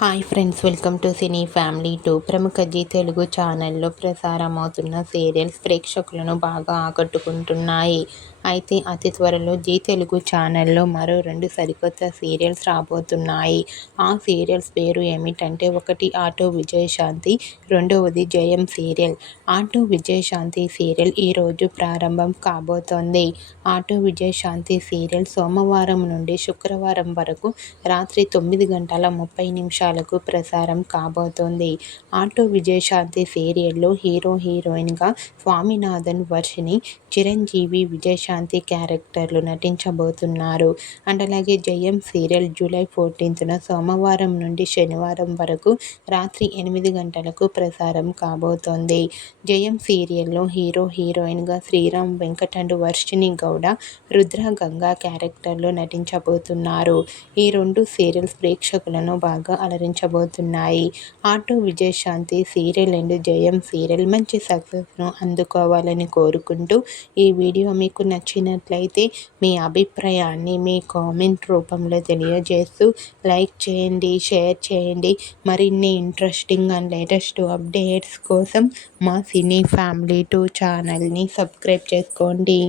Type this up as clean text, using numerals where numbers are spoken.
Hi friends, welcome to cine family 2. ప్రముఖ G Telugu ఛానల్లో ప్రసారమవుతున్న serials ప్రేక్షకులను బాగా ఆకట్టుకుంటున్నాయి. అయితే అతి త్వరలో జీ తెలుగు ఛానల్లో మరో 2 సరికొత్త సీరియల్స్ రాబోతున్నాయి. ఆ సీరియల్స్ పేరు ఏమిటంటే, ఒకటి ఆటో విజయశాంతి, రెండవది జయం సీరియల్. ఆటో విజయశాంతి సీరియల్ ఈరోజు ప్రారంభం కాబోతోంది. ఆటో విజయశాంతి సీరియల్ సోమవారం నుండి శుక్రవారం వరకు రాత్రి 9:30 ప్రసారం కాబోతోంది. ఆటో విజయశాంతి సీరియల్లో హీరోయిన్గా స్వామినాథన్, వర్షిణి, చిరంజీవి, విజయశాంతి క్యారెక్టర్లు నటించబోతున్నారు. అండ్ అలాగే జయం సీరియల్ జూలై 14న సోమవారం నుండి శనివారం వరకు రాత్రి 8 గంటలకు ప్రసారం కాబోతోంది. జయం సీరియల్లో హీరోయిన్గా శ్రీరామ్ వెంకట్ అండ్ వర్షిణి గౌడ, రుద్ర గంగా క్యారెక్టర్లు నటించబోతున్నారు. ఈ 2 సీరియల్స్ ప్రేక్షకులను బాగా అలరించబోతున్నాయి. ఆటో విజయశాంతి సీరియల్ అండ్ జయం సీరియల్ మంచి సక్సెస్ను అందుకోవాలని కోరుకుంటూ, ఈ వీడియో మీకు నచ్చినట్లయితే మీ అభిప్రాయాన్ని మీ కామెంట్ రూపంలో తెలియజేస్తూ లైక్ చేయండి, షేర్ చేయండి. మరిన్ని ఇంట్రెస్టింగ్ అండ్ లేటెస్ట్ అప్డేట్స్ కోసం మా సినీ ఫ్యామిలీ 2 ఛానల్ని సబ్స్క్రైబ్ చేసుకోండి.